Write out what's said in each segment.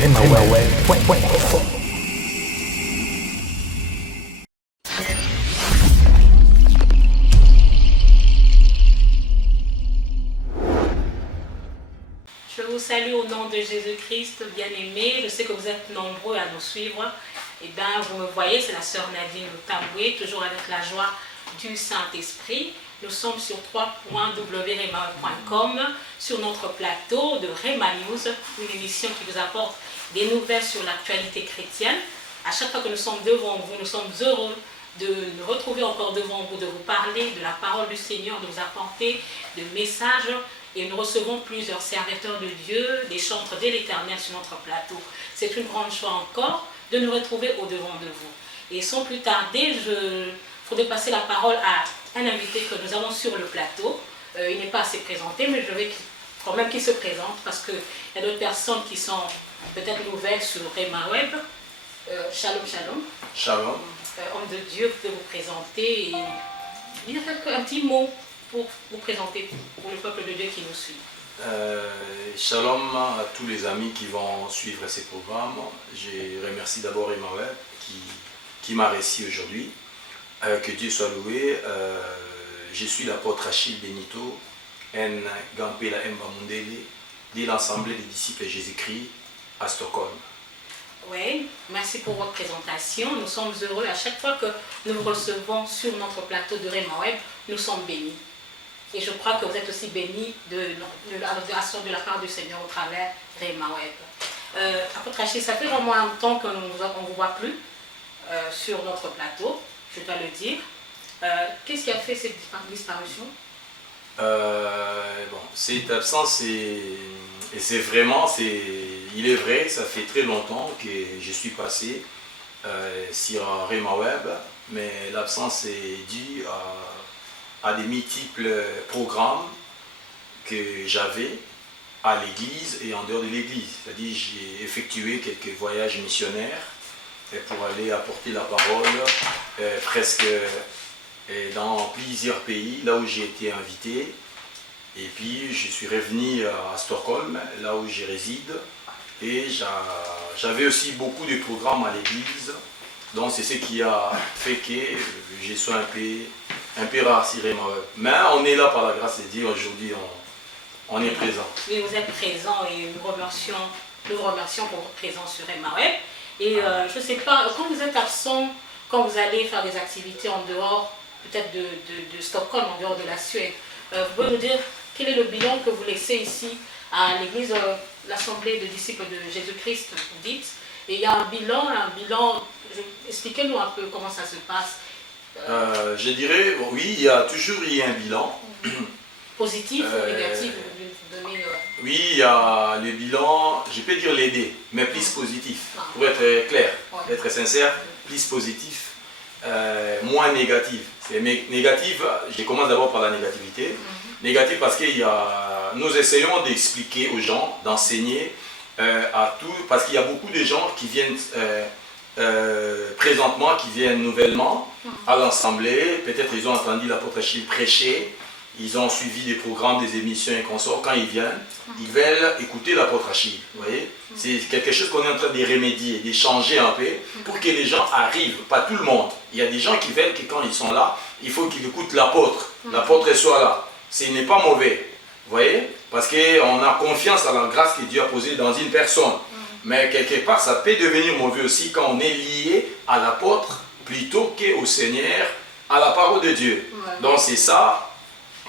remaweb.com. Je vous salue au nom de Jésus-Christ, bien-aimé. Je sais que vous êtes nombreux à nous suivre. Et bien, vous me voyez, c'est la sœur Nadine Tamboué, toujours avec la joie du Saint-Esprit. Nous sommes sur www.rema.com, sur notre plateau de Rema News, une émission qui vous apporte des nouvelles sur l'actualité chrétienne. À chaque fois que nous sommes devant vous, nous sommes heureux de nous retrouver encore devant vous, de vous parler de la parole du Seigneur, de vous apporter des messages. Et nous recevons plusieurs serviteurs de Dieu, des chantres de l'Éternel sur notre plateau. C'est une grande joie encore de nous retrouver au-devant de vous. Et sans plus tarder, il faudrait passer la parole à un invité que nous avons sur le plateau. Il n'est pas assez présenté, mais je vais quand même qu'il se présente parce qu'il y a d'autres personnes qui sont peut-être nouvelles sur Rema Web. Shalom, shalom. Shalom. Homme de Dieu, vous pouvez vous présenter et dire un petit mot pour vous présenter pour le peuple de Dieu qui nous suit. Shalom à tous les amis qui vont suivre ces programmes. Je remercie d'abord Emmanuel qui m'a reçu aujourd'hui. Que Dieu soit loué. Je suis l'apôtre Achille Benito, en Gampela Mbamundele, de l'Assemblée des disciples de Jésus-Christ à Stockholm. Oui, merci pour votre présentation. Nous sommes heureux à chaque fois que nous vous recevons sur notre plateau de Rema Web. Nous sommes bénis. Et je crois que vous êtes aussi bénis de la part du Seigneur au travers Rema Web. Apôtre Achille, ça fait vraiment un temps qu'on ne vous voit plus sur notre plateau, je dois le dire. Qu'est-ce qui a fait cette disparition? Cette absence, il est vrai, ça fait très longtemps que je suis passé sur Rema Web, mais l'absence est due à des multiples programmes que j'avais à l'église et en dehors de l'église. C'est-à-dire j'ai effectué quelques voyages missionnaires pour aller apporter la parole presque dans plusieurs pays, là où j'ai été invité. Et puis je suis revenu à Stockholm, là où je réside. Et j'avais aussi beaucoup de programmes à l'église. Donc c'est ce qui a fait que je sois un peu rare sur Rema Web. Mais on est là par la grâce de Dieu, aujourd'hui on est présent. Oui, vous êtes présent et nous vous remercions pour votre présence sur Rema Web. Et je ne sais pas, quand vous êtes absent, quand vous allez faire des activités en dehors, peut-être de Stockholm, en dehors de la Suède, vous pouvez nous dire quel est le bilan que vous laissez ici à l'église, l'Assemblée des disciples de Jésus-Christ, vous dites. Et il y a un bilan, expliquez-nous un peu comment ça se passe. Je dirais, oui, il y a toujours eu un bilan. Positif ou négatif, Oui, il y a le bilan, je peux dire les deux, mais plus positif. Pour être clair, être sincère, plus positif, moins négatif. C'est négatif, je commence d'abord par la négativité. Négatif parce que nous essayons d'expliquer aux gens, d'enseigner à tout, parce qu'il y a beaucoup de gens qui viennent présentement, qui viennent nouvellement à l'Assemblée. Peut-être ils ont entendu l'apôtre Achille prêcher, ils ont suivi des programmes, des émissions et consorts. Quand ils viennent, ils veulent écouter l'apôtre Achille. Vous voyez, c'est quelque chose qu'on est en train de remédier, de changer un peu pour que les gens arrivent. Pas tout le monde. Il y a des gens qui veulent que quand ils sont là, il faut qu'ils écoutent l'apôtre. L'apôtre soit là. Ce n'est pas mauvais. Vous voyez, parce qu'on a confiance à la grâce que Dieu a posée dans une personne. Mais quelque part, ça peut devenir mauvais aussi quand on est lié à l'apôtre plutôt qu'au Seigneur, à la parole de Dieu. Donc c'est ça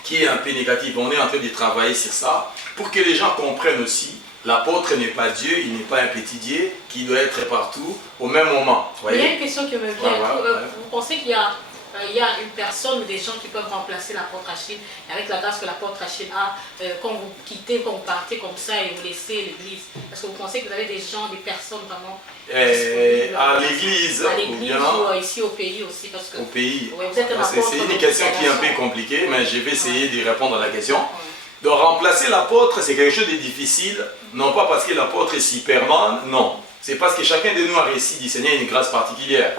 qui est un peu négatif. On est en train de travailler sur ça pour que les gens comprennent aussi. L'apôtre n'est pas Dieu, il n'est pas un petit Dieu qui doit être partout au même moment. Il y a une question qui me vient. Vous pensez qu'il y a une personne ou des gens qui peuvent remplacer l'apôtre Achille, avec la grâce que l'apôtre Achille a, quand vous quittez, quand vous partez comme ça et vous laissez l'église? Est-ce que vous pensez que vous avez des gens, des personnes vraiment à l'église ou ici au pays aussi parce que, au pays. Ouais, c'est une question qui est un peu compliquée, mais je vais essayer de répondre à la question. Donc remplacer l'apôtre, c'est quelque chose de difficile, non pas parce que l'apôtre est Superman, non. C'est parce que chacun de nous a reçu du Seigneur une grâce particulière.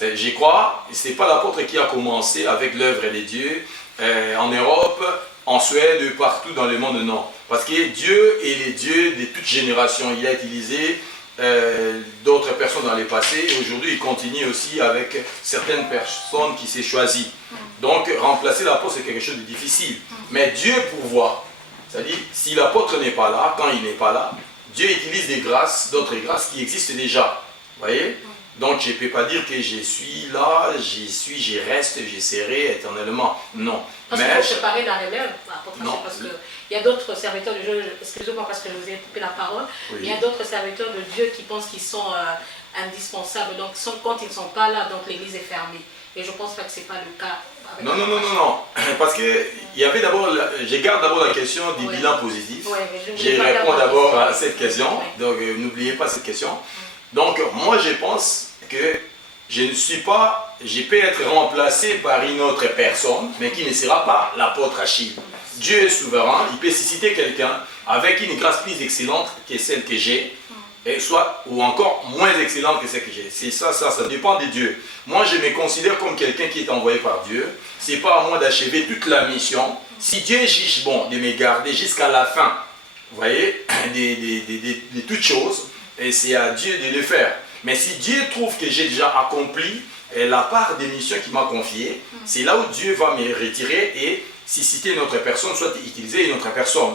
Je crois, ce n'est pas l'apôtre qui a commencé avec l'œuvre de Dieu en Europe, en Suède, partout dans le monde, non. Parce que Dieu est le Dieu de toute génération. Il a utilisé d'autres personnes dans le passé et aujourd'hui il continue aussi avec certaines personnes qui s'est choisi. Donc remplacer l'apôtre c'est quelque chose de difficile. Mais Dieu pourvoit. C'est-à-dire si l'apôtre n'est pas là, quand il n'est pas là, Dieu utilise des grâces, d'autres grâces qui existent déjà. Vous voyez? Donc je ne peux pas dire que je suis là, je reste, je serai éternellement. Non. Parce qu'il faut séparer la relève. Non. Parce qu'il y a d'autres serviteurs de Dieu, excusez-moi parce que je vous ai coupé la parole, oui. Il y a d'autres serviteurs de Dieu qui pensent qu'ils sont indispensables. Donc quand ils ne sont pas là, donc l'église est fermée. Et je pense pas que ce n'est pas le cas. Non. Parce que il y avait d'abord, je garde d'abord la question du bilan positif. Je réponds d'abord à cette question. Donc n'oubliez pas cette question. Donc moi je pense que je peux être remplacé par une autre personne, mais qui ne sera pas l'apôtre Achille. Dieu est souverain, il peut susciter quelqu'un avec une grâce plus excellente que celle que j'ai, ou encore moins excellente que celle que j'ai. C'est ça dépend de Dieu. Moi, je me considère comme quelqu'un qui est envoyé par Dieu. Ce n'est pas à moi d'achever toute la mission. Si Dieu juge bon de me garder jusqu'à la fin, vous voyez, de toutes choses, et c'est à Dieu de le faire. Mais si Dieu trouve que j'ai déjà accompli la part des missions qu'il m'a confiées, c'est là où Dieu va me retirer et susciter une autre personne, soit utiliser une autre personne.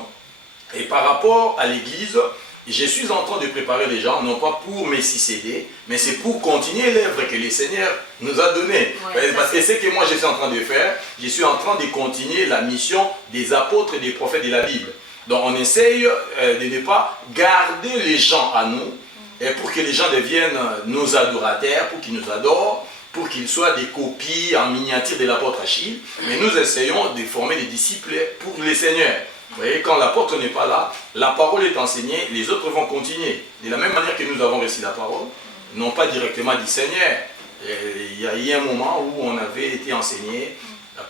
Et par rapport à l'église, je suis en train de préparer les gens, non pas pour me succéder, mais c'est pour continuer l'œuvre que le Seigneur nous a donnée. Parce que ce que moi je suis en train de faire, je suis en train de continuer la mission des apôtres et des prophètes de la Bible. Donc on essaye de ne pas garder les gens à nous, et pour que les gens deviennent nos adorateurs, pour qu'ils nous adorent, pour qu'ils soient des copies en miniature de l'apôtre Achille. Mais nous essayons de former des disciples pour les seigneurs. Vous voyez, quand l'apôtre n'est pas là, la parole est enseignée, les autres vont continuer. De la même manière que nous avons reçu la parole, non pas directement du Seigneur. Il y a eu un moment où on avait été enseigné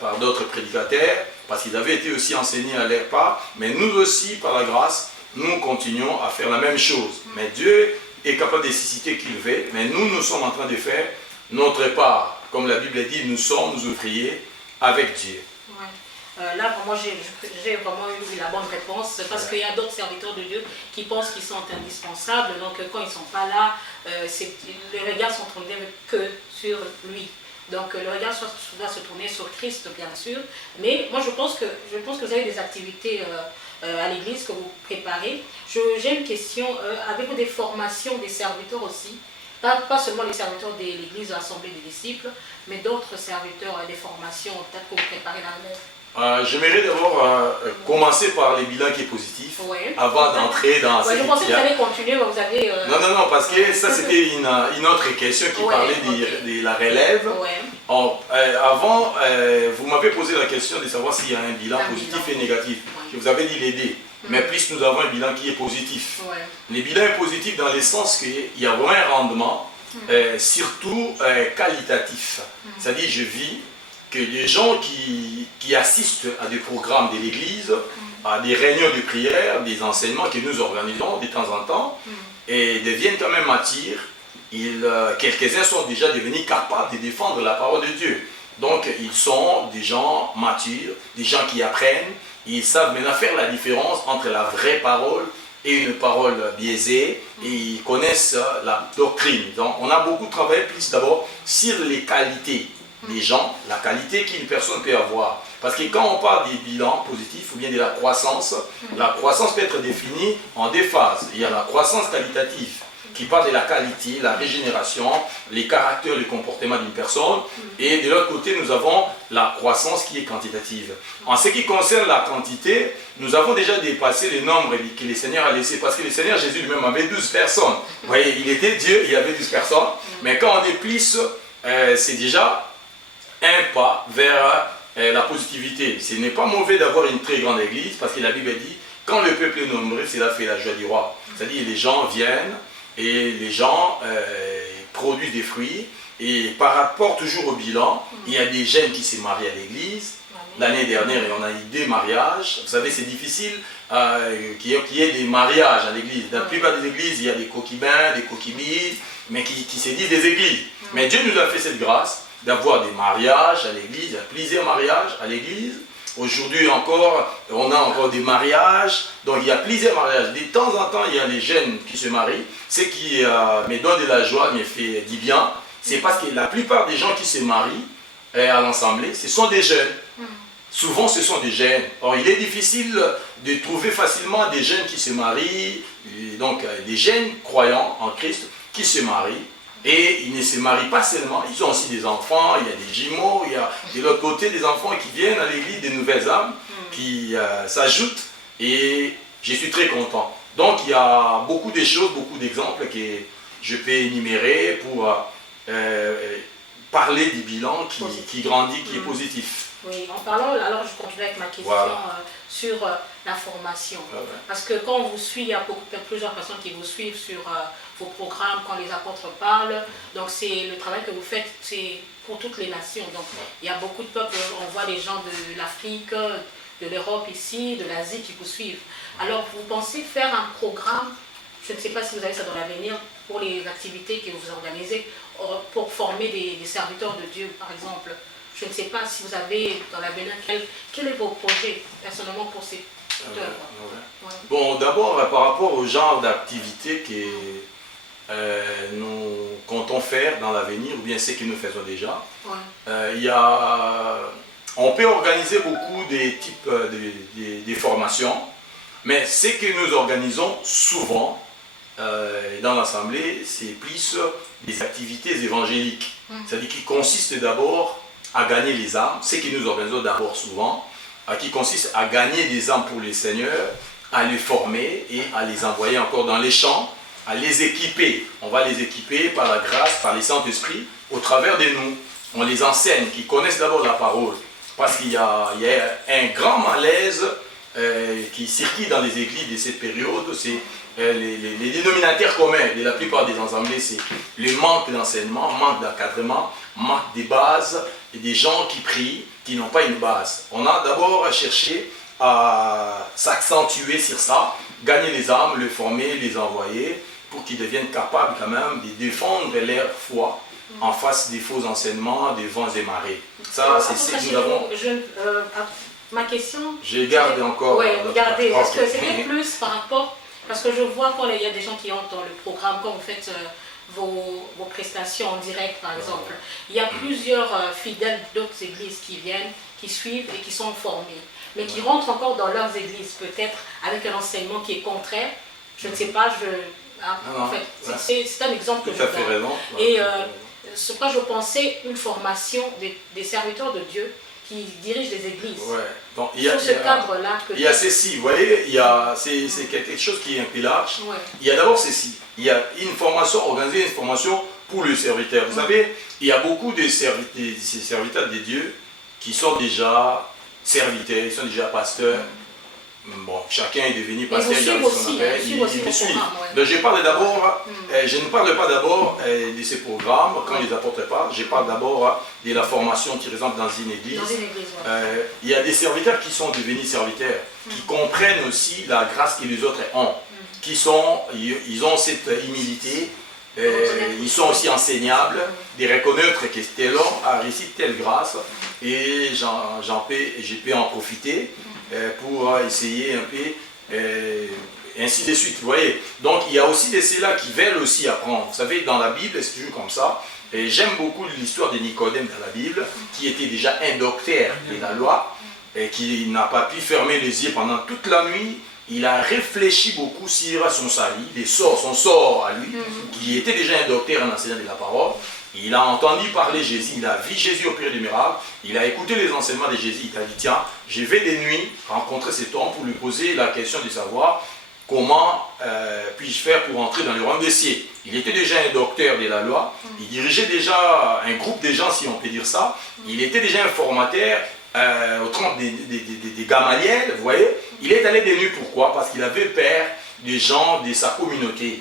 par d'autres prédicateurs, parce qu'ils avaient été aussi enseignés à leur part, mais nous aussi, par la grâce, nous continuons à faire la même chose. Mais Dieu est capable de susciter qu'il veut, mais nous sommes en train de faire notre part. Comme la Bible dit, nous sommes ouvriers avec Dieu. Ouais. Là, moi, j'ai vraiment eu la bonne réponse, parce qu'il y a d'autres serviteurs de Dieu qui pensent qu'ils sont indispensables, donc quand ils ne sont pas là, les regards sont tournés que sur lui. Donc le regard doit se tourner sur Christ, bien sûr, mais moi je pense que vous avez des activités à l'église que vous préparez. J'ai une question, avez-vous des formations des serviteurs aussi? Pas seulement les serviteurs de l'église, de l'assemblée des disciples, mais d'autres serviteurs, des formations, peut-être que vous préparez dans le J'aimerais d'abord commencer par les bilans qui est positif, avant d'entrer dans... je pensais que vous allez continuer, mais vous avez... Non, parce que ça c'était une autre question qui parlait de la relève. Avant, vous m'avez posé la question de savoir s'il y a un bilan positif et négatif. Je vous avais dit les deux. Mais plus nous avons un bilan qui est positif. Le bilan est positif dans le sens qu'il y a vraiment un rendement, surtout qualitatif. C'est-à-dire, je vis que les gens qui assistent à des programmes de l'église, à des réunions de prière, des enseignements que nous organisons de temps en temps, et deviennent quand même matures, quelques-uns sont déjà devenus capables de défendre la parole de Dieu. Donc, ils sont des gens matures, des gens qui apprennent, ils savent maintenant faire la différence entre la vraie parole et une parole biaisée, et ils connaissent la doctrine. Donc, on a beaucoup travaillé plus d'abord sur les qualités des gens, la qualité qu'une personne peut avoir. Parce que quand on parle des bilans positifs ou bien de la croissance peut être définie en deux phases. Il y a la croissance qualitative qui parle de la qualité, la régénération, les caractères, les comportements d'une personne. Et de l'autre côté, nous avons la croissance qui est quantitative. En ce qui concerne la quantité, nous avons déjà dépassé le nombre que le Seigneur a laissé. Parce que le Seigneur Jésus lui-même avait 12 personnes. Vous voyez, il était Dieu, il avait 12 personnes. Mais quand on est plus, c'est déjà un pas vers la positivité. Ce n'est pas mauvais d'avoir une très grande église, parce que la Bible dit, quand le peuple est nombreux, cela fait la joie du roi. C'est-à-dire les gens viennent et les gens produisent des fruits. Et par rapport toujours au bilan, il y a des jeunes qui se marient à l'église. L'année dernière, on a eu 2 mariages. Vous savez, c'est difficile qu'il y ait des mariages à l'église. Dans la plupart des églises, il y a des coquibins, des coquibis, mais qui se disent des églises. Mais Dieu nous a fait cette grâce d'avoir des mariages à l'église, il y a plusieurs mariages à l'église, Aujourd'hui encore, on a encore des mariages, donc il y a plusieurs mariages. De temps en temps, il y a les jeunes qui se marient. Ce qui me donne de la joie, me fait du bien, c'est parce que la plupart des gens qui se marient à l'Assemblée, ce sont des jeunes. Souvent, ce sont des jeunes. Or, il est difficile de trouver facilement des jeunes qui se marient, donc des jeunes croyants en Christ qui se marient. Et ils ne se marient pas seulement, ils ont aussi des enfants, il y a des jumeaux, il y a de l'autre côté des enfants qui viennent à l'église, des nouvelles âmes qui s'ajoutent. Et je suis très content. Donc, il y a beaucoup de choses, beaucoup d'exemples que je peux énumérer pour parler du bilan qui grandit, qui est positif. Oui, en parlant, alors je continue avec ma question sur la formation. Parce que quand on vous suit, il y a plusieurs personnes qui vous suivent sur vos programmes, quand les apôtres parlent. Donc c'est le travail que vous faites, c'est pour toutes les nations. Donc il y a beaucoup de peuples, on voit des gens de l'Afrique, de l'Europe ici, de l'Asie qui vous suivent. Alors vous pensez faire un programme, je ne sais pas si vous avez ça dans l'avenir, pour les activités que vous organisez, pour former des serviteurs de Dieu, par exemple. Je ne sais pas si vous avez dans l'avenir, quel est vos projets personnellement pour ces œuvres. Bon, d'abord, par rapport au genre d'activité que nous comptons faire dans l'avenir, ou bien ce que nous faisons déjà, on peut organiser beaucoup de types de formations, mais ce que nous organisons souvent dans l'Assemblée, c'est plus des activités évangéliques. C'est-à-dire qui consistent d'abord à gagner les âmes, ce que nous organisons d'abord souvent, qui consiste à gagner des âmes pour le Seigneur, à les former et à les envoyer encore dans les champs, à les équiper. On va les équiper par la grâce, par le Saint-Esprit, au travers de nous. On les enseigne, qu'ils connaissent d'abord la parole. Parce qu'il y a un grand malaise qui circule dans les églises de cette période, c'est les dénominateurs communs de la plupart des assemblées, c'est le manque d'enseignement, manque d'encadrement, manque des bases, et des gens qui prient, qui n'ont pas une base. On a d'abord cherché à s'accentuer sur ça, gagner les âmes, les former, les envoyer, pour qu'ils deviennent capables quand même de défendre leur foi en face des faux enseignements, des vents et marées. Ça, c'est ce que nous avons... Ma question... Je garde encore... Oui, regardez, parce que c'était plus par rapport... Parce que je vois quand il y a des gens qui entrent dans le programme, quand vous faites vos prestations en direct, par exemple, il y a plusieurs fidèles d'autres églises qui viennent, qui suivent et qui sont formés, mais qui rentrent encore dans leurs églises, peut-être avec un enseignement qui est contraire. Je ne sais pas, en fait, c'est un exemple que je donne. Et ce que je pensais, une formation des serviteurs de Dieu qui dirigent les églises. Donc, sur ce cadre-là. Il y a ceci, vous voyez, c'est quelque chose qui est un peu large. Il y a d'abord ceci. Il y a une formation, organiser une formation pour le serviteur. Vous savez, il y a beaucoup de serviteurs de Dieu qui sont déjà serviteurs, ils sont déjà pasteurs. Bon, chacun est devenu pasteur, il me suit. Donc je parle d'abord, je ne parle pas d'abord de ces programmes, quand les apôtres parlent, je parle d'abord de la formation qui présente dans une église. Il y a des serviteurs qui sont devenus serviteurs, qui comprennent aussi la grâce que les autres ont, ils ont cette humilité, ils sont aussi enseignables, de reconnaître que tel homme a reçu telle grâce et je peux en profiter pour essayer un peu, ainsi de suite, vous voyez. Donc il y a aussi de ceux-là qui veulent aussi apprendre. Vous savez, dans la Bible, c'est toujours comme ça. Et j'aime beaucoup l'histoire de Nicodème dans la Bible, qui était déjà un docteur de la loi, et qui n'a pas pu fermer les yeux pendant toute la nuit. Il a réfléchi beaucoup sur son salut, son sort à lui, qui était déjà un docteur, un enseignant de la parole. Il a entendu parler Jésus, il a vu Jésus opérer des miracles, il a écouté les enseignements de Jésus, il a dit tiens, je vais de nuit rencontrer cet homme pour lui poser la question de savoir comment puis-je faire pour entrer dans le royaume des cieux. Il était déjà un docteur de la loi, il dirigeait déjà un groupe de gens, si on peut dire ça, il était déjà un formateur au temps des Gamaliel, vous voyez. Il est allé de nuit, pourquoi? Parce qu'il avait peur des gens de sa communauté.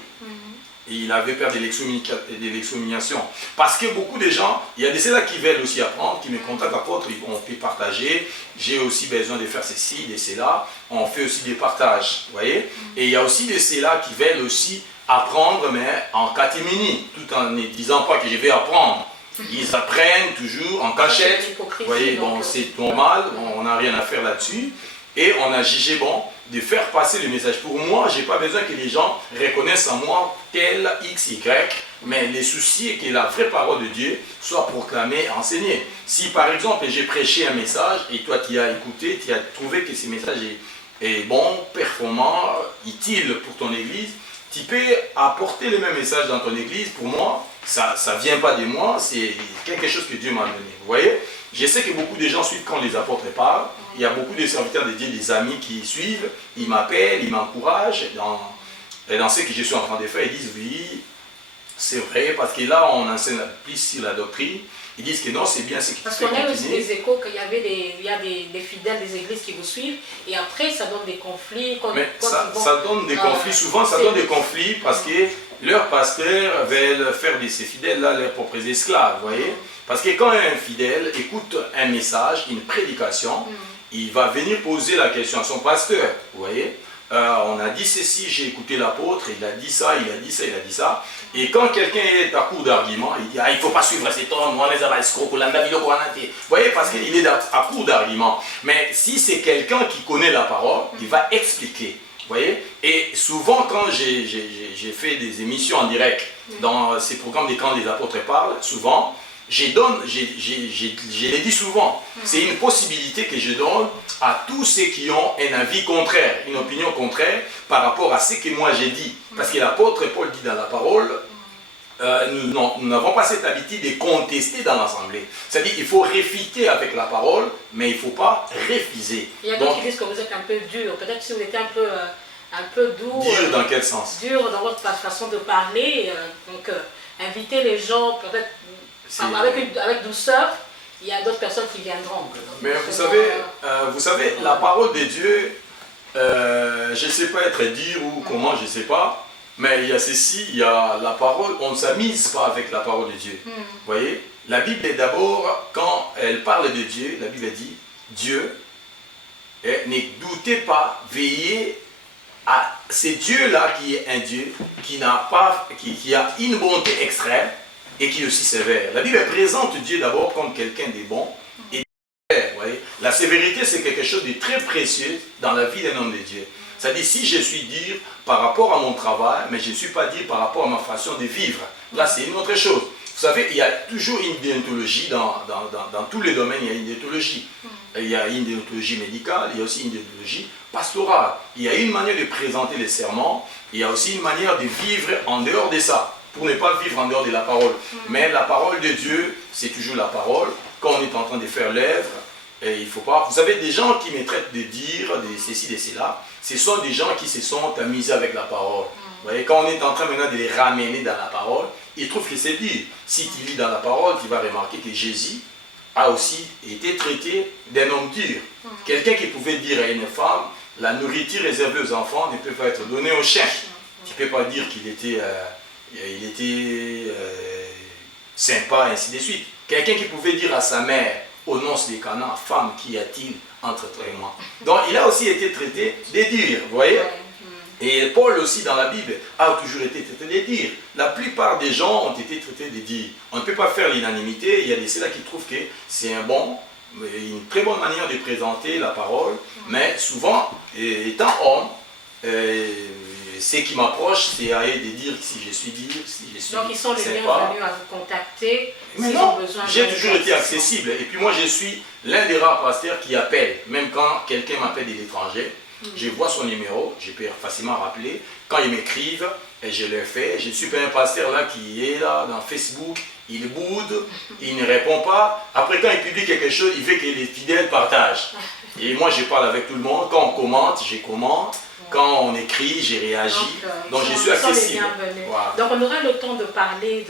Et il avait peur de l'excommunication. Parce que beaucoup de gens, il y a de ceux-là qui veulent aussi apprendre, qui me contactent apôtres, on peut partager. J'ai aussi besoin de faire ceci, de cela. On fait aussi des partages, vous voyez. Et il y a aussi de ceux-là qui veulent aussi apprendre, mais en catémini, tout en ne disant pas que je vais apprendre Ils apprennent toujours en cachette. Vous voyez, bon, c'est normal, on n'a rien à faire là-dessus. Et on a jugé bon de faire passer le message. Pour moi, je n'ai pas besoin que les gens reconnaissent en moi tel X, Y, mais les soucis est que la vraie parole de Dieu soit proclamée, enseignée. Si par exemple j'ai prêché un message et toi tu as écouté, tu as trouvé que ce message est bon, performant, utile pour ton église, tu peux apporter le même message dans ton église. Pour moi, ça ne vient pas de moi, c'est quelque chose que Dieu m'a donné. Vous voyez? Je sais que beaucoup de gens suivent quand les apôtres parlent. Il y a beaucoup de serviteurs de Dieu, des amis qui suivent, ils m'appellent, ils m'encouragent dans ce que je suis en train de faire. Ils disent oui, c'est vrai, parce que là on enseigne plus sur la doctrine. Ils disent que non, c'est bien ce qui parce qu'on a aussi des échos qu'il y a des fidèles des églises qui vous suivent et après ça donne des conflits. Mais ça donne des conflits, souvent ça donne des conflits parce que leurs pasteurs veulent faire de ces fidèles-là leurs propres esclaves, vous voyez. Parce que quand un fidèle écoute un message, une prédication, il va venir poser la question à son pasteur, vous voyez. On a dit ceci, j'ai écouté l'apôtre, il a dit ça, il a dit ça, il a dit ça. Et quand quelqu'un est à court d'arguments, il dit il ne faut pas suivre cet homme, on les a vous voyez, parce qu'il est à court d'arguments. Mais si c'est quelqu'un qui connaît la parole, il va expliquer. Vous voyez? Et souvent, quand j'ai fait des émissions en direct dans ces programmes des camps des apôtres parlent, souvent, je l'ai dit souvent, c'est une possibilité que je donne à tous ceux qui ont un avis contraire, une opinion contraire par rapport à ce que moi j'ai dit. Parce que l'apôtre Paul dit dans la parole, nous n'avons pas cette habitude de contester dans l'assemblée. C'est-à-dire qu'il faut réfuter avec la parole, mais il ne faut pas refuser. Il y a d'autres qui disent que vous êtes un peu dur. Peut-être si vous étiez un peu doux. Dur dans quel sens? Dur dans votre façon de parler. Donc, inviter les gens, peut-être avec douceur, il y a d'autres personnes qui viendront. Mais vous savez, la parole de Dieu, je ne sais pas être dur ou comment, je ne sais pas, mais il y a ceci, il y a la parole, on ne s'amise pas avec la parole de Dieu. Vous voyez, la Bible est d'abord, quand elle parle de Dieu, la Bible dit, Dieu, ne doutez pas, veillez à, c'est Dieu-là qui est un Dieu, qui a une bonté extrême, et qui est aussi sévère. La Bible présente Dieu d'abord comme quelqu'un de bon et de sévère. Voyez? La sévérité, c'est quelque chose de très précieux dans la vie d'un homme de Dieu. C'est-à-dire, si je suis dur par rapport à mon travail, mais je ne suis pas dur par rapport à ma façon de vivre, là, c'est une autre chose. Vous savez, il y a toujours une déontologie dans tous les domaines, il y a une déontologie. Il y a une déontologie médicale, il y a aussi une déontologie pastorale. Il y a une manière de présenter les sermons, il y a aussi une manière de vivre en dehors de ça, pour ne pas vivre en dehors de la parole. Mais la parole de Dieu, c'est toujours la parole. Quand on est en train de faire l'œuvre, il faut pas... Vous savez, des gens qui me traitent de dire, de ceci, de cela, ce sont des gens qui se sont amusés avec la parole. Vous voyez, quand on est en train maintenant de les ramener dans la parole, ils trouvent que c'est dur. Si tu lis dans la parole, tu vas remarquer que Jésus a aussi été traité d'un homme dur. Quelqu'un qui pouvait dire à une femme, la nourriture réservée aux enfants ne peut pas être donnée aux chiens. Tu ne peux pas dire qu'il était... sympa, ainsi de suite. Quelqu'un qui pouvait dire à sa mère, au noces des Cana, femme, qu'y a-t-il entre toi et moi? Donc il a aussi été traité des durs, vous voyez? Et Paul aussi dans la Bible a toujours été traité des durs. La plupart des gens ont été traités des durs. On ne peut pas faire l'unanimité, il y a des ceux-là qui trouvent que c'est une très bonne manière de présenter la parole, mais souvent, étant homme, ce qui m'approche, c'est à eux de dire si je suis dur, si je suis donc ils sont les bienvenus à vous contacter. Mais non, j'ai toujours été accessible. Et puis moi, je suis l'un des rares pasteurs qui appelle. Même quand quelqu'un m'appelle de l'étranger, je vois son numéro, je peux facilement rappeler. Quand ils m'écrivent, et je le fais. Je ne suis pas un pasteur là qui est là dans Facebook, il boude, il ne répond pas. Après, quand il publie quelque chose, il veut que les fidèles partagent. Et moi, je parle avec tout le monde. Quand on commente, je commente. Quand on écrit, j'ai réagi. Donc je suis accessible. Voilà. Donc on aura le temps de parler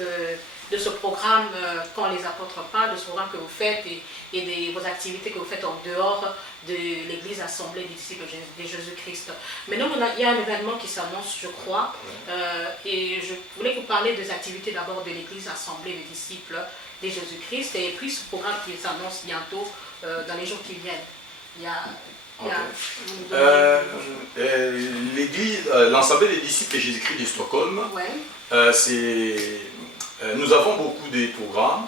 de ce programme quand les apôtres parlent, de ce programme que vous faites et de vos activités que vous faites en dehors de l'Église Assemblée des disciples de Jésus-Christ. Maintenant, il y a un événement qui s'annonce, je crois, et je voulais vous parler des activités d'abord de l'Église Assemblée des disciples de Jésus-Christ et puis ce programme qui s'annonce bientôt dans les jours qui viennent. Il y a l'Assemblée des disciples de Jésus-Christ de Stockholm, c'est nous avons beaucoup de programmes.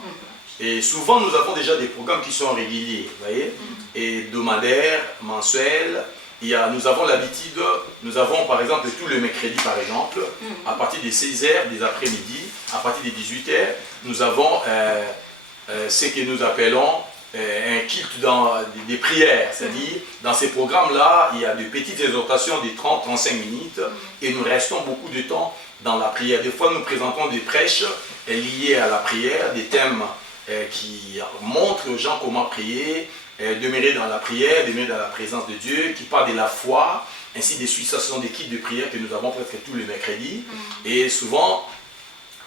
Et souvent, nous avons déjà des programmes qui sont réguliers, vous voyez, et hebdomadaires, mensuels. Nous avons l'habitude, nous avons par exemple tous les mercredis, par exemple, à partir des 16h des après-midi, à partir des 18h, nous avons ce que nous appelons un culte des prières, c'est-à-dire dans ces programmes-là, il y a de petites exhortations de 30-35 minutes et nous restons beaucoup de temps dans la prière. Des fois, nous présentons des prêches liées à la prière, des thèmes qui montrent aux gens comment prier, demeurer dans la prière, demeurer dans la présence de Dieu, qui parlent de la foi, ainsi de suite. Ça, ce sont des kits de prière que nous avons presque tous les mercredis. Et souvent,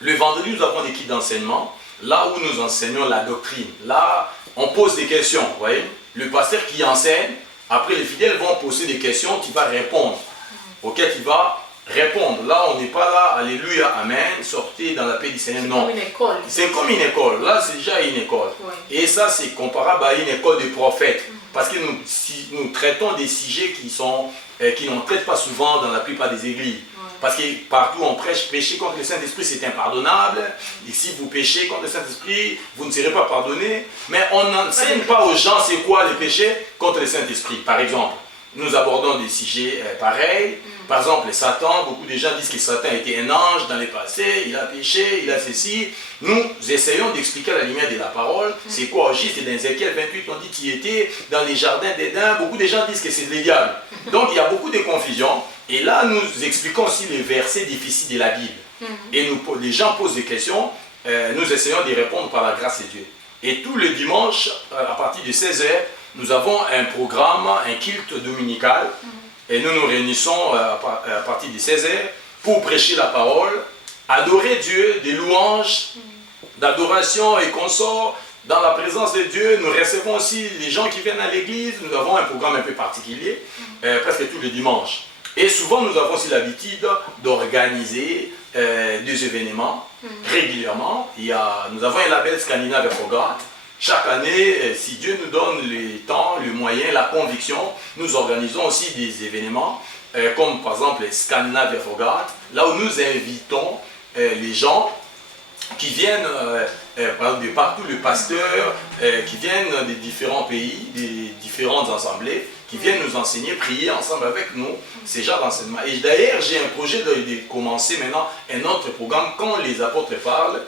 le vendredi, nous avons des kits d'enseignement, là où nous enseignons la doctrine. Là, on pose des questions, vous voyez. Le pasteur qui enseigne, après les fidèles vont poser des questions, tu vas répondre, auxquelles tu vas répondre. Là, on n'est pas là, alléluia, amen, sortez dans la paix du Seigneur. Non. C'est comme une école. Là, c'est déjà une école. Ouais. Et ça, c'est comparable à une école de prophètes. Parce que nous traitons des sujets qui n'en traitent pas souvent dans la plupart des églises. Ouais. Parce que partout on prêche, pécher contre le Saint-Esprit, c'est impardonnable. Et si vous péchez contre le Saint-Esprit, vous ne serez pas pardonné. Mais on n'enseigne pas aux gens c'est quoi les péchés contre le Saint-Esprit, par exemple. Nous abordons des sujets pareils. Par exemple, Satan, beaucoup de gens disent que Satan était un ange dans le passé, il a péché, il a ceci. Nous essayons d'expliquer à la lumière de la parole, c'est quoi au juste. Dans Ézéchiel 28, on dit qu'il était dans les jardins d'Éden. Beaucoup de gens disent que c'est le diable. Donc il y a beaucoup de confusion. Et là, nous expliquons aussi les versets difficiles de la Bible. Et les gens posent des questions, nous essayons d'y répondre par la grâce de Dieu. Et tous les dimanches, à partir de 16h, nous avons un programme, un culte dominical. Et nous nous réunissons à partir de 16h pour prêcher la parole, adorer Dieu, des louanges, d'adoration et consorts. Dans la présence de Dieu, nous recevons aussi les gens qui viennent à l'église. Nous avons un programme un peu particulier, presque tous les dimanches. Et souvent, nous avons aussi l'habitude d'organiser des événements régulièrement. Nous avons un label Scandinave Forgotten. Chaque année, si Dieu nous donne le temps, le moyen, la conviction, nous organisons aussi des événements, comme par exemple les Scandinave Forgotten, là où nous invitons les gens qui viennent de partout, le pasteur, qui viennent des différents pays, des différentes assemblées, qui viennent nous enseigner, prier ensemble avec nous, ces genres d'enseignement. Et d'ailleurs, j'ai un projet de commencer maintenant un autre programme, quand les apôtres parlent,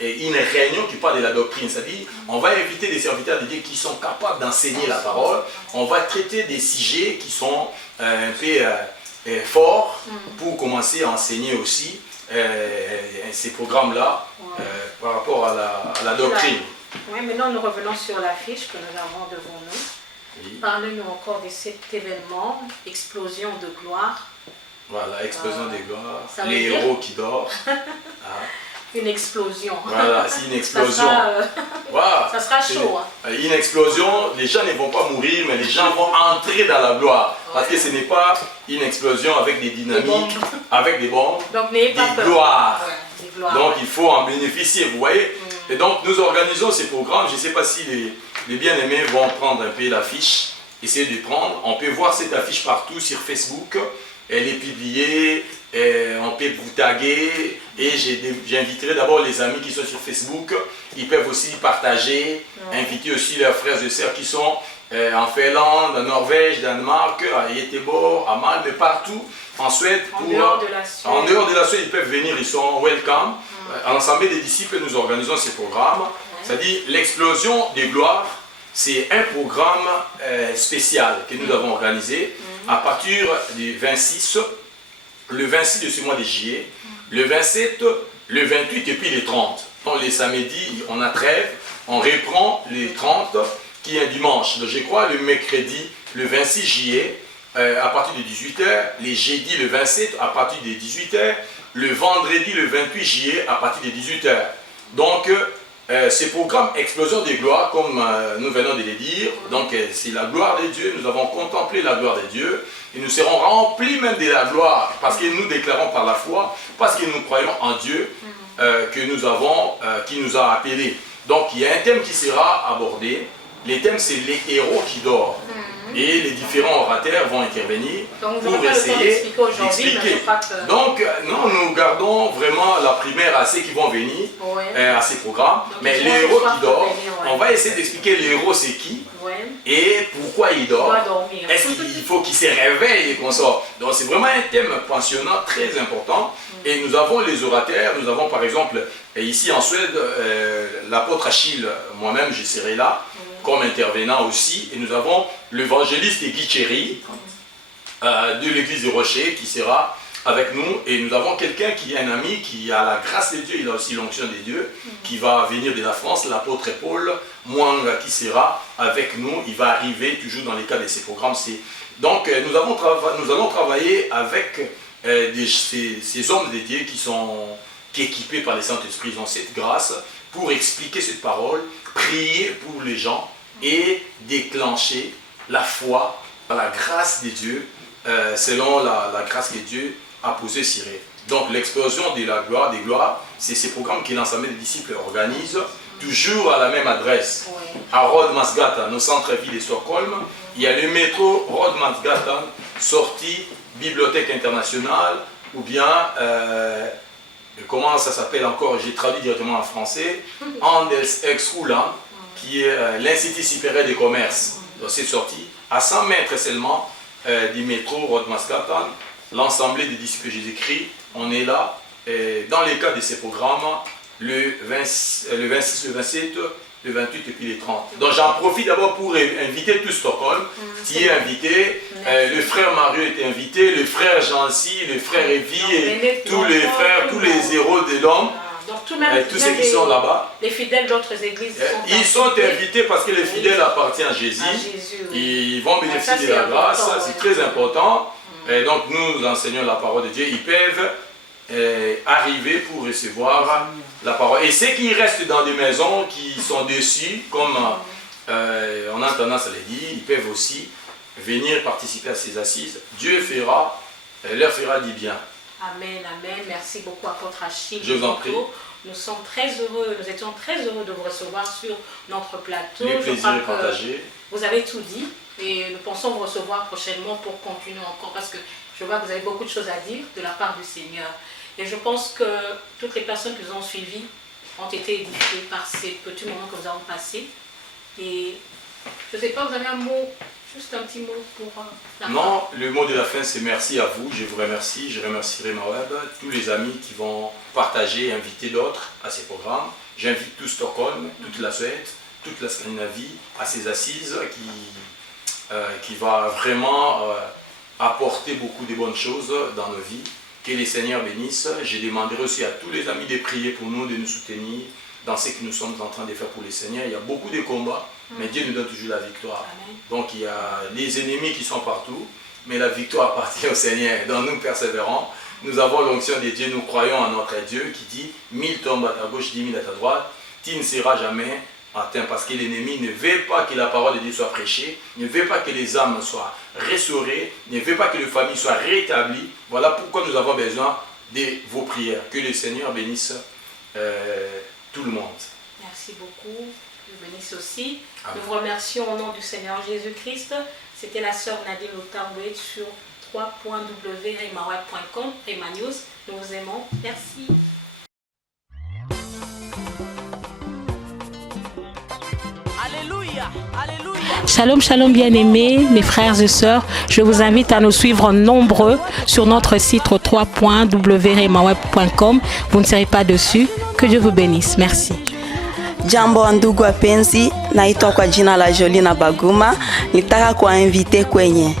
une réunion qui parle de la doctrine, c'est-à-dire on va inviter des serviteurs de Dieu qui sont capables d'enseigner la parole, on va traiter des sujets qui sont un peu forts pour commencer à enseigner aussi ces programmes-là par rapport à la doctrine. Oui, maintenant nous revenons sur l'affiche que nous avons devant nous. Oui. Parlez-nous encore de cet événement, explosion de gloire. Voilà, explosion de gloire, les héros qui dorment. Une explosion. Voilà, c'est une explosion. Ça sera chaud. Une explosion, les gens ne vont pas mourir, mais les gens vont entrer dans la gloire. Parce que ce n'est pas une explosion avec des dynamiques, avec des bombes, donc, des gloires. Donc il faut en bénéficier, vous voyez. Et donc nous organisons ces programmes. Je ne sais pas si les bien-aimés vont prendre un peu l'affiche, essayer de prendre. On peut voir cette affiche partout sur Facebook. Elle est publiée, on peut vous taguer. Et j'inviterai d'abord les amis qui sont sur Facebook. Ils peuvent aussi partager, inviter aussi leurs frères et sœurs qui sont en Finlande, en Norvège, Danemark, à Göteborg, à Malmö, partout en Suède. En dehors de la Suède. En dehors de la Suède, ils peuvent venir, ils sont welcome. À l'Assemblée des disciples, nous organisons ces programmes. C'est-à-dire l'explosion des gloires, c'est un programme spécial que nous avons organisé à partir du 26, le 26 de ce mois de juillet, le 27, le 28 et puis le 30. Donc les samedis, on a trêve, on reprend les 30 qui est un dimanche. Donc je crois le mercredi, le 26 juillet, à partir de 18h, les jeudis le 27 à partir de 18h, le vendredi le 28 juillet à partir de 18h. Donc ce programme Explosion des gloires, comme nous venons de le dire, donc c'est la gloire de Dieu, nous avons contemplé la gloire de Dieu et nous serons remplis même de la gloire parce que nous déclarons par la foi, parce que nous croyons en Dieu que nous avons, qui nous a appelés. Donc il y a un thème qui sera abordé, le thème c'est les héros qui dorment. et les différents orateurs vont intervenir donc, pour essayer d'expliquer. Donc, nous gardons vraiment la primaire à ceux qui vont venir, à ces programmes. Donc, mais les héros qui dorment, on va essayer d'expliquer les héros c'est qui et pourquoi ils dorment. Est-ce qu'il faut qu'ils se réveillent et qu'on sort. Donc, c'est vraiment un thème passionnant, très important. Et nous avons les orateurs, nous avons par exemple, ici en Suède, l'apôtre Achille, moi-même je serai là, comme intervenant aussi, et nous avons l'évangéliste Guy Thierry de l'église du Rocher qui sera avec nous, et nous avons quelqu'un qui est un ami qui a la grâce de Dieu, il a aussi l'onction de Dieu, qui va venir de la France, l'apôtre Paul Mwanga qui sera avec nous, il va arriver toujours dans les cas de ces programmes. Donc nous allons travailler avec ces hommes de Dieu qui équipés par le Saint-Esprit, ils ont cette grâce pour expliquer cette parole, prier pour les gens et déclencher la foi par la grâce de Dieu, selon la grâce que Dieu a posée sur eux. Donc l'explosion de la gloire, des gloires, c'est ces programmes que l'ensemble des disciples organisent, toujours à la même adresse, à Rodmansgatan, au centre-ville de Stockholm. Il y a le métro Rodmansgatan, sortie Bibliothèque internationale, ou bien, comment ça s'appelle encore, j'ai traduit directement en français, Handelshögskolan, qui est l'Institut supérieur des commerces. Donc c'est sorti à 100 mètres seulement du métro Rodmansgatan, l'ensemble des disciples de Jésus-Christ. On est là, dans les cas de ces programmes, le 26, le 27, le 28 et puis le 30. Donc j'en profite d'abord pour inviter tout Stockholm qui est invité. Le frère Mario est invité, le frère Jancy, le frère Evie et tous les frères, tous les héros de l'homme. Donc tous ceux qui sont là-bas. Les fidèles d'autres églises ils sont invités parce que les fidèles appartiennent à Jésus. Ils vont bénéficier de la grâce, c'est très important. Et donc nous enseignons la parole de Dieu. Ils peuvent arriver pour recevoir la parole. Et ceux qui restent dans des maisons qui sont dessus, comme on a tendance à le dire, ils peuvent aussi venir participer à ces assises. Dieu leur fera du bien. Amen, amen. Merci beaucoup, apôtre Achille. Je vous en prie. Nous sommes très heureux, nous étions très heureux de vous recevoir sur notre plateau. Le plaisir est partagé. Vous avez tout dit et nous pensons vous recevoir prochainement pour continuer encore parce que je vois que vous avez beaucoup de choses à dire de la part du Seigneur. Et je pense que toutes les personnes qui nous ont suivis ont été édifiées par ces petits moments que nous avons passés. Et je ne sais pas, vous avez un mot, juste un petit mot pour la fin? Non, le mot de la fin c'est merci à vous, je vous remercie, je remercie RhemaWeb, tous les amis qui vont partager et inviter d'autres à ces programmes. J'invite tout Stockholm, toute la Suède, toute la Scandinavie à ces assises qui va vraiment apporter beaucoup de bonnes choses dans nos vies. Que les Seigneurs bénissent. Je demanderai aussi à tous les amis de prier pour nous, de nous soutenir dans ce que nous sommes en train de faire pour les Seigneurs. Il y a beaucoup de combats, mais Dieu nous donne toujours la victoire. Amen. Donc il y a les ennemis qui sont partout, mais la victoire appartient au Seigneur. Donc nous persévérons. Nous avons l'onction de Dieu, nous croyons en notre Dieu qui dit 1000 tombent à ta gauche, 10 000 à ta droite. Tu ne seras jamais atteint parce que l'ennemi ne veut pas que la parole de Dieu soit prêchée, ne veut pas que les âmes soient restaurées, ne veut pas que les familles soient rétablies. Voilà pourquoi nous avons besoin de vos prières. Que le Seigneur bénisse tout le monde. Merci beaucoup. Dieu bénisse aussi. Amen. Nous vous remercions au nom du Seigneur Jésus-Christ. C'était la sœur Nadine Otarboué sur www.remaweb.com, Rema News. Nous vous aimons. Merci. Alléluia, alléluia. Shalom, shalom bien-aimés, mes frères et sœurs. Je vous invite à nous suivre nombreux sur notre site www.remaweb.com. Vous ne serez pas dessus. Que Dieu vous bénisse. Merci. Jambo ndugu wapenzi, naitwa kwa jina la Jolina Baguma. Nitaka kuwainvite kwenye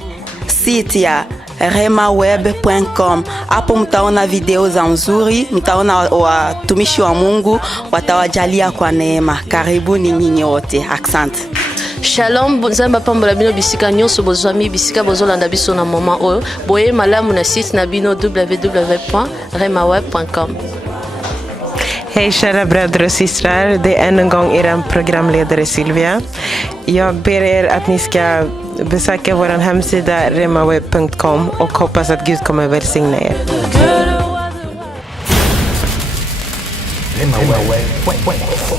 site ya remaweb.com. Hapo mtaona video za nzuri, mtaona watumishi wa Mungu watawajalia kwa neema. Karibuni nyinyi wote. Asante. Shalom, nzamba pambola bino bisika nyonso bozwami bisika bozolanda biso na moment oyo. Boye malamu na site na bino www.remaweb.com. Hej kära bröder och systrar, det är än en gång er programledare Sylvia. Jag ber er att ni ska besöka vår hemsida remaweb.com och hoppas att Gud kommer välsigna er. Remaweb.com